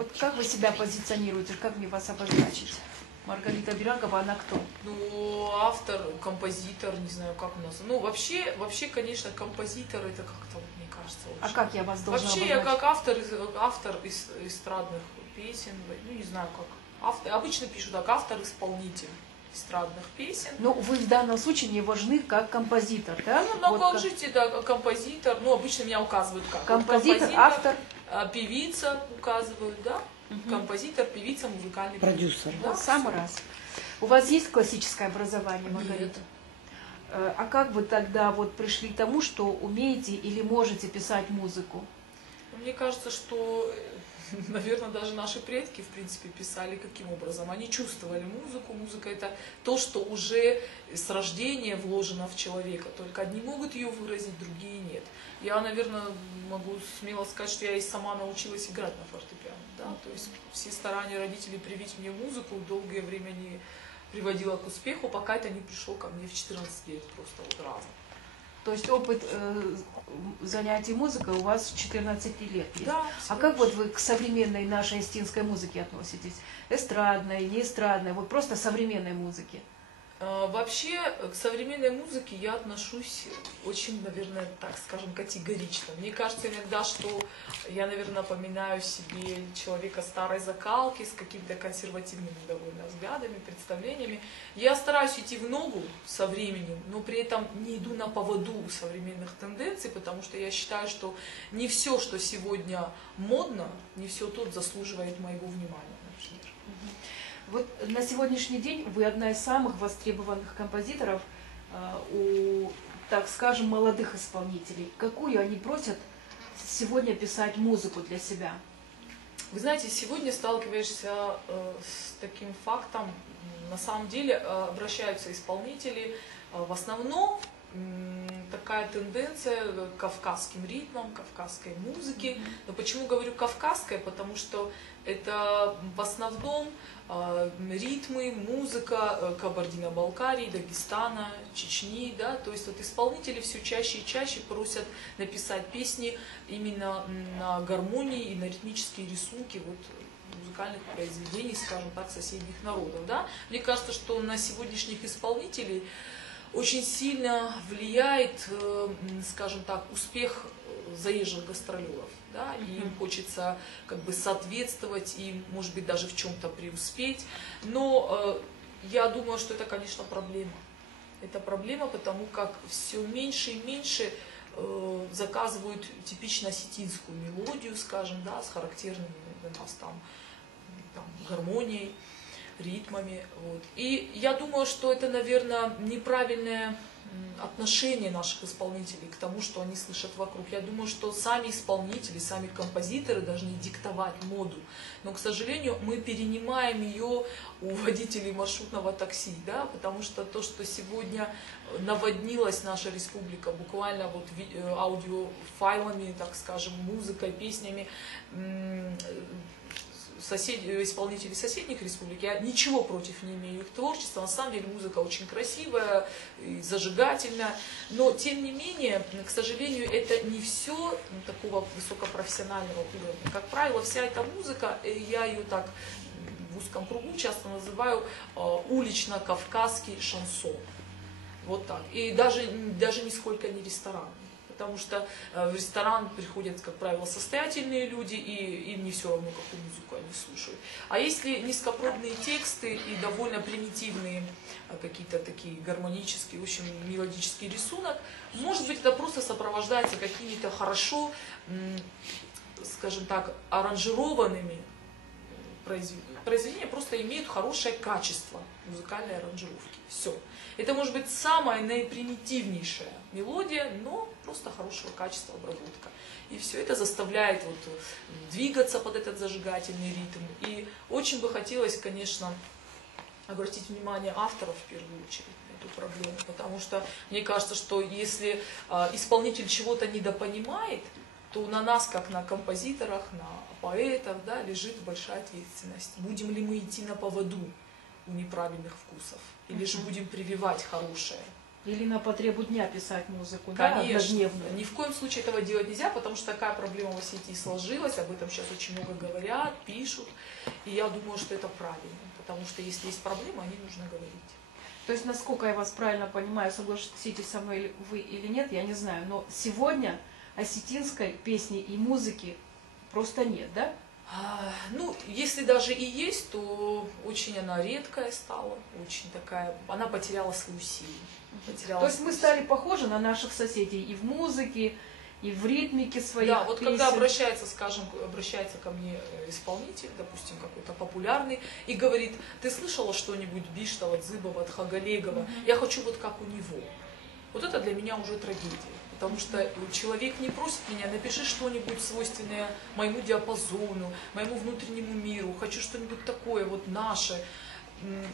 Вот как вы себя позиционируете, как мне вас обозначить? Маргарита Берагова, она кто? Ну, автор, композитор, не знаю, как у нас. Ну, вообще, конечно, композитор это как-то, вот, мне кажется, очень. А как я вас должна Вообще, обозначить? я как автор эстрадных песен, ну, не знаю, как. Обычно пишут так, автор-исполнитель эстрадных песен. Ну, вы в данном случае не важны как композитор, да? Ну, на Вот положите, да, композитор, ну, обычно меня указывают как. Композитор, Вот автор. Певица указывают, да? Композитор, певица, музыкальный продюсер. Да, в самый раз. У вас есть классическое образование, Маргарита? Нет. А как вы тогда вот пришли к тому, что умеете или можете писать музыку? Мне кажется, что, наверное, даже наши предки, в принципе, писали каким образом? Они чувствовали музыку. Музыка — это то, что уже с рождения вложено в человека. Только одни могут ее выразить, другие нет. Я, наверное, могу смело сказать, что я и сама научилась играть на фортепиано. Да? То есть все старания родителей привить мне музыку долгое время не приводило к успеху, пока это не пришло ко мне в 14 лет просто вот разом. То есть опыт занятий музыкой у вас с 14 лет есть? Да, а как вот вы к современной нашей эстинской музыке относитесь? Эстрадной, не эстрадной, вот просто современной музыке? Вообще, к современной музыке я отношусь очень, наверное, так скажем, категорично. Мне кажется иногда, что я, наверное, напоминаю себе человека старой закалки с какими-то консервативными довольно взглядами, представлениями. Я стараюсь идти в ногу со временем, но при этом не иду на поводу у современных тенденций, потому что я считаю, что не все, что сегодня модно, не все тут заслуживает моего внимания, например. Вот на сегодняшний день вы одна из самых востребованных композиторов у, так скажем, молодых исполнителей. Какую они просят сегодня писать музыку для себя? Вы знаете, сегодня сталкиваешься с таким фактом. На самом деле обращаются исполнители в основном такая тенденция к кавказским ритмам, кавказской музыке. Но почему говорю кавказская? Потому что это в основном ритмы, музыка Кабардино-Балкарии, Дагестана, Чечни, да, то есть вот исполнители все чаще и чаще просят написать песни именно на гармонии и на ритмические рисунки вот музыкальных произведений, скажем так, соседних народов, да. Мне кажется, что на сегодняшних исполнителей очень сильно влияет, скажем так, успех заезжих гастролеров. Да, и им хочется как бы соответствовать и, может быть, даже в чем-то преуспеть. Но я думаю, что это, конечно, проблема. Это проблема, потому как все меньше и меньше заказывают типично осетинскую мелодию, скажем, да, с характерными для нас там гармонией, ритмами. Вот. И я думаю, что это, наверное, неправильное отношение наших исполнителей к тому, что они слышат вокруг. Я думаю, что сами исполнители, сами композиторы должны диктовать моду. Но, к сожалению, мы перенимаем ее у водителей маршрутного такси, да, потому что то, что сегодня наводнилась наша республика буквально вот аудиофайлами, так скажем, музыкой, песнями, исполнителей соседних республик, я ничего против не имею их творчества, на самом деле музыка очень красивая и зажигательная, но тем не менее, к сожалению, это не все такого высокопрофессионального уровня. Как правило, вся эта музыка, я ее так в узком кругу часто называю улично-кавказский шансон. Вот так. И даже нисколько не ресторан. Потому что в ресторан приходят, как правило, состоятельные люди, и им не все равно, какую музыку они слушают. А если низкопробные тексты и довольно примитивные какие-то такие гармонические, в общем, мелодический рисунок, может быть, это просто сопровождается какими-то хорошо, скажем так, аранжированными произведения, просто имеют хорошее качество музыкальной аранжировки. Все. Это может быть самая наипримитивнейшая мелодия, но просто хорошего качества обработка. И все это заставляет вот двигаться под этот зажигательный ритм. И очень бы хотелось, конечно, обратить внимание авторов в первую очередь на эту проблему. Потому что мне кажется, что если исполнитель чего-то недопонимает, то на нас, как на композиторах, на поэтах, да, лежит большая ответственность. Будем ли мы идти на поводу у неправильных вкусов? Или же будем прививать хорошее Или на потребу дня писать музыку, Конечно, да, однодневную? ни в коем случае этого делать нельзя, потому что такая проблема в Осетии сложилась, об этом сейчас очень много говорят, пишут, и я думаю, что это правильно, потому что если есть проблема, о ней нужно говорить. То есть, насколько я вас правильно понимаю, согласитесь со мной вы или нет, я не знаю, но сегодня осетинской песни и музыки просто нет, да? Ну, если даже и есть, то очень она редкая стала, очень такая, она потеряла свою силу. То есть мы стали похожи на наших соседей и в музыке, и в ритмике своих Да, вот песен. когда обращается, скажем, обращается ко мне исполнитель, допустим, какой-то популярный, и говорит, ты слышала что-нибудь Биштова, Дзыбова, Тхагалегова, я хочу вот как у него. Вот это для меня уже трагедия. Потому что человек не просит меня, напиши что-нибудь свойственное моему диапазону, моему внутреннему миру, хочу что-нибудь такое, вот наше.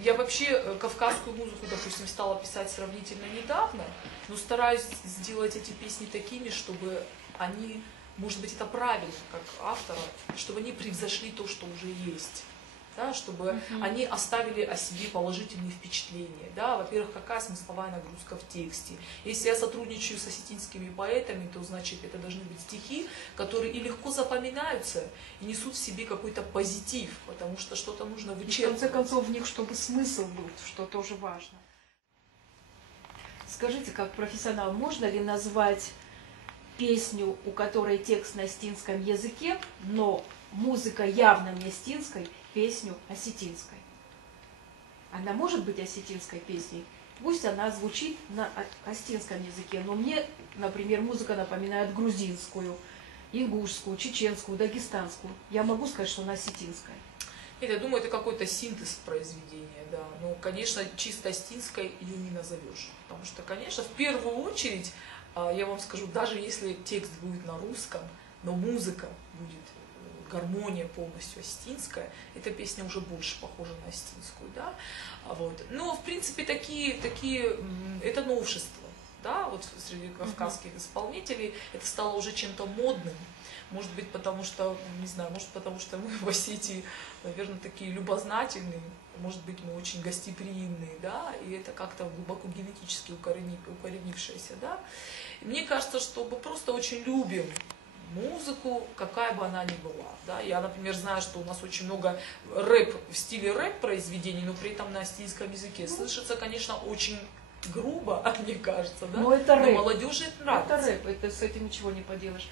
Я вообще кавказскую музыку, допустим, стала писать сравнительно недавно, но стараюсь сделать эти песни такими, чтобы они, может быть, это правильно, как автора, чтобы они превзошли то, что уже есть. Да, чтобы они оставили о себе положительные впечатления. Да? Во-первых, какая смысловая нагрузка в тексте. Если я сотрудничаю с осетинскими поэтами, то значит это должны быть стихи, которые и легко запоминаются, и несут в себе какой-то позитив, потому что что-то нужно вычеркнуть. В конце концов, в них чтобы смысл был, что тоже важно. Скажите, как профессионал, можно ли назвать песню, у которой текст на осетинском языке, но музыка явно не осетинской, песню осетинской? Она может быть осетинской песней, пусть она звучит на осетинском языке, но мне, например, музыка напоминает грузинскую, ингушскую, чеченскую, дагестанскую. Я могу сказать, что она осетинская. Нет, я думаю, это какой-то синтез произведения, да. Ну, конечно, чисто осетинской ее не назовешь. Потому что, конечно, в первую очередь, я вам скажу, даже если текст будет на русском, но музыка будет, гармония полностью осетинская, эта песня уже больше похожа на осетинскую, да. Вот. Но, в принципе, такие, это новшество, да, вот среди кавказских исполнителей это стало уже чем-то модным. Может быть, потому что, не знаю, может потому что мы в Осетии, наверное, такие любознательные, может быть, мы очень гостеприимные, да, и это как-то глубоко генетически укоренившееся, да. И мне кажется, что мы просто очень любим музыку, какая бы она ни была. Да? Я, например, знаю, что у нас очень много рэп, в стиле рэп произведений, но при этом на осетинском языке. Слышится, конечно, очень грубо, мне кажется, да? Но это рэп. Но молодежи это нравится. Это рэп, это с этим ничего не поделаешь.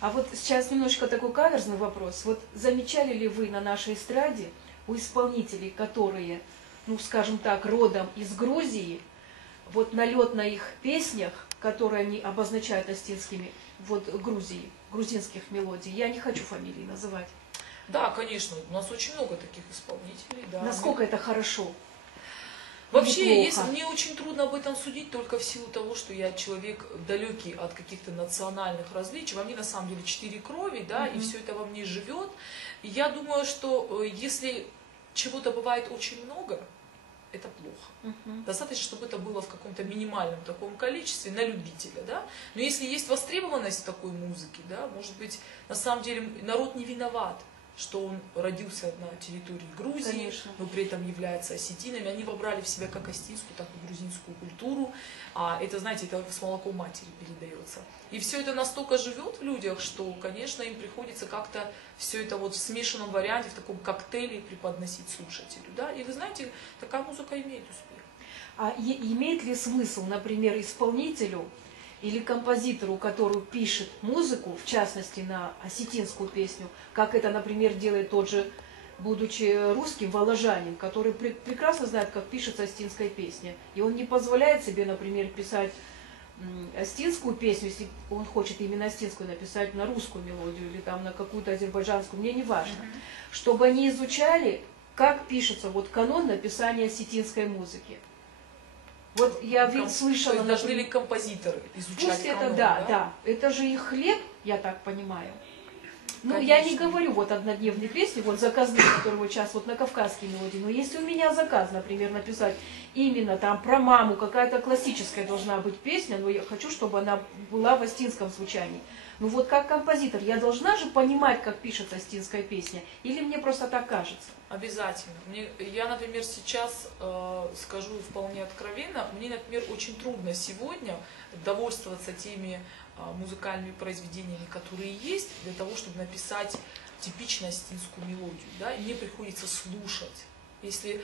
А вот сейчас немножечко такой каверзный вопрос. Вот замечали ли вы на нашей эстраде у исполнителей, которые, ну скажем так, родом из Грузии, вот налет на их песнях, которые они обозначают осетинскими, вот Грузии, грузинских мелодий, я не хочу фамилии называть. Да, конечно, у нас очень много таких исполнителей. Да. Насколько это хорошо? Вообще, мне очень трудно об этом судить только в силу того, что я человек далекий от каких-то национальных различий. Во мне на самом деле 4 крови, да, и все это во мне живет. И я думаю, что если чего-то бывает очень много, это плохо. Достаточно, чтобы это было в каком-то минимальном таком количестве на любителя, да. Но если есть востребованность такой музыки, да, может быть, на самом деле народ не виноват, что он родился на территории Грузии, Конечно. но при этом является осетинами. Они вобрали в себя как осетинскую, так и грузинскую культуру. А это, знаете, это с молоком матери передается. И все это настолько живет в людях, что, конечно, им приходится как-то все это вот в смешанном варианте, в таком коктейле преподносить слушателю. Да? И вы знаете, такая музыка имеет успех. А имеет ли смысл, например, исполнителю или композитору, который пишет музыку, в частности на осетинскую песню, как это, например, делает тот же, будучи русским, воложанин, который прекрасно знает, как пишется осетинская песня, и он не позволяет себе, например, писать осетинскую песню, если он хочет именно осетинскую написать на русскую мелодию или там на какую-то азербайджанскую, мне не важно, чтобы они изучали, как пишется вот канон написания осетинской музыки. Вот я слышала... То есть должны ли композиторы изучать пусть канон, это, да, это же их хлеб, я так понимаю. Ну, Конечно. я не говорю вот однодневные песни, вот заказные, которые вот сейчас вот на кавказские мелодии, но если у меня заказ, например, написать именно там про маму, какая-то классическая должна быть песня, но я хочу, чтобы она была в астинском звучании. Ну вот как композитор, я должна же понимать, как пишется астинская песня, или мне просто так кажется? Обязательно. Я, например, сейчас скажу вполне откровенно, мне, например, очень трудно сегодня довольствоваться теми музыкальными произведениями, которые есть, для того, чтобы написать типично астинскую мелодию. Да? И мне приходится слушать. Если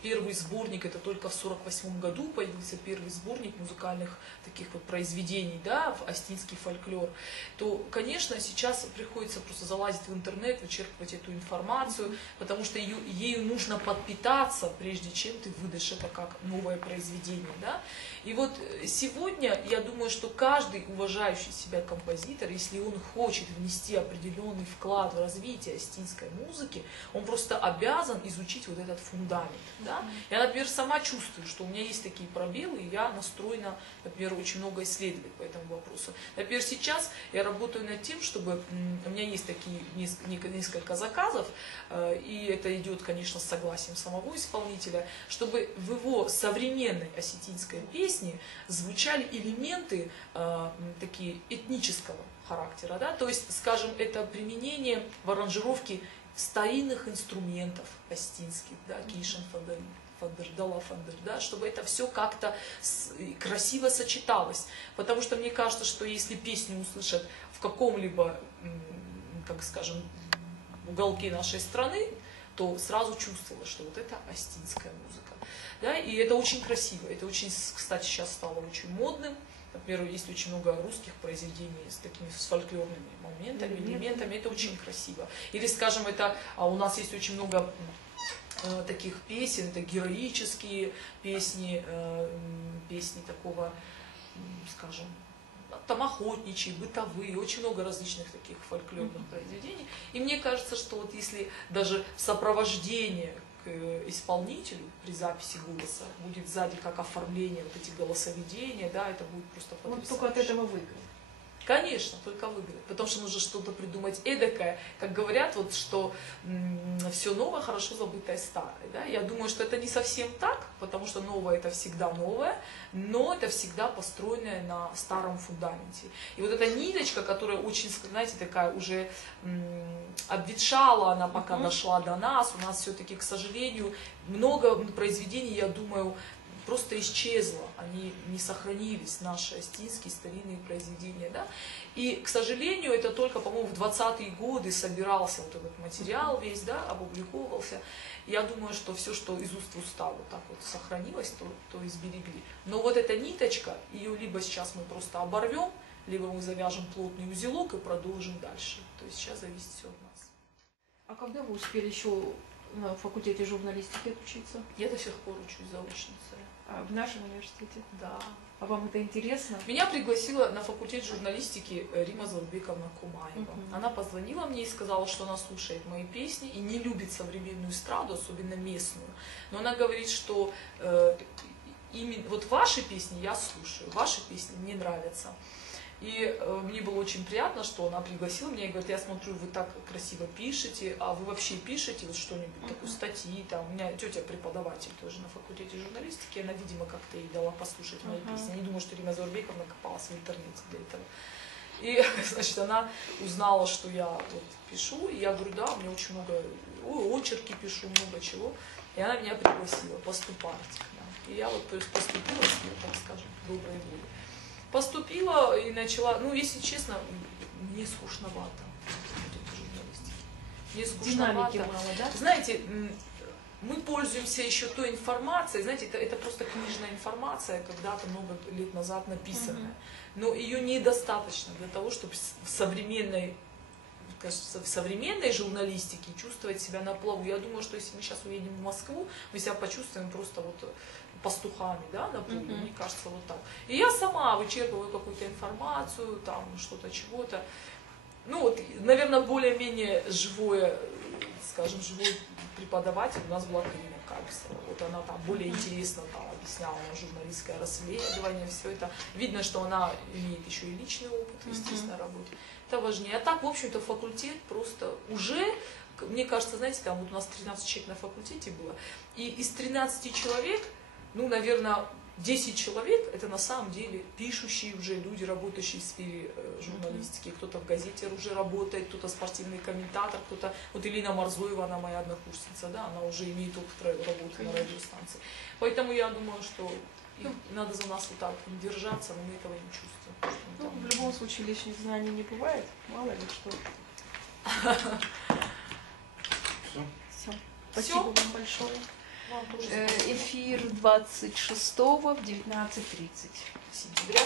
первый сборник, это только в 1948 году появился первый сборник музыкальных таких вот произведений, да, в астинский фольклор, то, конечно, сейчас приходится просто залазить в интернет, вычерпывать эту информацию, потому что ею нужно подпитаться, прежде чем ты выдашь это как новое произведение. Да? И вот сегодня, я думаю, что каждый уважающий себя композитор, если он хочет внести определенный вклад в развитие астинской музыки, он просто обязан изучить вот этот фундамент. Да? Я, например, сама чувствую, что у меня есть такие пробелы, и я настроена, например, очень много исследовать по этому вопросу. Например, сейчас я работаю над тем, чтобы... У меня есть такие несколько заказов, и это идет, конечно, с согласием самого исполнителя, чтобы в его современной осетинской песне звучали элементы такие этнического характера. Да? То есть, скажем, это применение в аранжировке старинных инструментов астинских, да, кишен, фадыр, дала фадыр, да, чтобы это все как-то красиво сочеталось. Потому что мне кажется, что если песню услышат в каком-либо, как скажем, уголке нашей страны, то сразу чувствовала, что вот это астинская музыка. Да, и это очень красиво, это очень, кстати, сейчас стало очень модным. Например, есть очень много русских произведений с такими с фольклорными моментами, элементами, это очень красиво. Или, скажем, у нас есть очень много таких песен, это героические песни, песни такого, скажем, там охотничьи, бытовые, очень много различных таких фольклорных произведений. И мне кажется, что вот если даже сопровождение к исполнителю при записи голоса будет сзади как оформление вот эти голосоведения, да, это будет просто потрясающе. Он только от этого выиграет. Конечно, только выиграет, потому что нужно что-то придумать эдакое, как говорят, вот, что все новое, хорошо забытое старое. Да? Я думаю, что это не совсем так, потому что новое это всегда новое, но это всегда построенное на старом фундаменте. И вот эта ниточка, которая очень, знаете, такая уже обветшала, она пока дошла до нас, у нас все-таки, к сожалению, много произведений, я думаю, просто исчезло, они не сохранились, наши астинские старинные произведения. Да? И, к сожалению, это только, по-моему, в 20-е годы собирался вот этот материал весь, да, опубликовывался. Я думаю, что все, что из уст в уста вот так вот сохранилось, то изберегли. Но вот эта ниточка, ее либо сейчас мы просто оборвем, либо мы завяжем плотный узелок и продолжим дальше. То есть сейчас зависит все от нас. А когда вы успели еще на факультете журналистики отучиться? Я до сих пор учусь заочницей. А в нашем университете? Да. А вам это интересно? Меня пригласила на факультет журналистики Рима Заурбековна Кумаева. Она позвонила мне и сказала, что она слушает мои песни и не любит современную эстраду, особенно местную. Но она говорит, что именно вот ваши песни я слушаю, ваши песни мне нравятся. И мне было очень приятно, что она пригласила меня и говорит, я смотрю, вы так красиво пишете, а вы вообще пишете вот что-нибудь, такую статьи, там, у меня тетя преподаватель тоже на факультете журналистики, она, видимо, как-то ей дала послушать мои песни. Я не думаю, что Рима Заурбековна копалась в интернете для этого. И, значит, она узнала, что я вот пишу, и я говорю, да, у меня очень много, очерки пишу, много чего. И она меня пригласила поступать к нам. И я вот поступила с ней, так скажем, доброй волей. Поступила и начала, ну, если честно, мне скучновато. Мне скучновато. Динамики мало, да? Знаете, мы пользуемся еще той информацией, знаете, это просто книжная информация, когда-то много лет назад написанная. Но ее недостаточно для того, чтобы в современной журналистике чувствовать себя на плаву. Я думаю, что если мы сейчас уедем в Москву, мы себя почувствуем просто вот пастухами, да, на поле, мне кажется, вот так. И я сама вычерпываю какую-то информацию, там, что-то, чего-то. Ну, вот, наверное, более-менее живой преподаватель у нас была Карина Кабисова. Вот она там более интересно там объясняла нам журналистское расследование, все это. Видно, что она имеет еще и личный опыт, естественно, работы. Это важнее. А так, в общем-то, факультет просто уже, мне кажется, знаете, там вот у нас 13 человек на факультете было, и из 13 человек ну, наверное, 10 человек, это на самом деле пишущие уже люди, работающие в сфере журналистики. Кто-то в газете уже работает, кто-то спортивный комментатор, кто-то... Вот Элина Марзоева, она моя однокурсница, да, она уже имеет опыт работы на радиостанции. Поэтому я думаю, что надо за нас вот так держаться, но мы этого не чувствуем. Ну, в любом случае лишних знаний не бывает, мало ли что. Все. Спасибо вам большое. Вам тоже Эфир 26 в 19:30. сентября.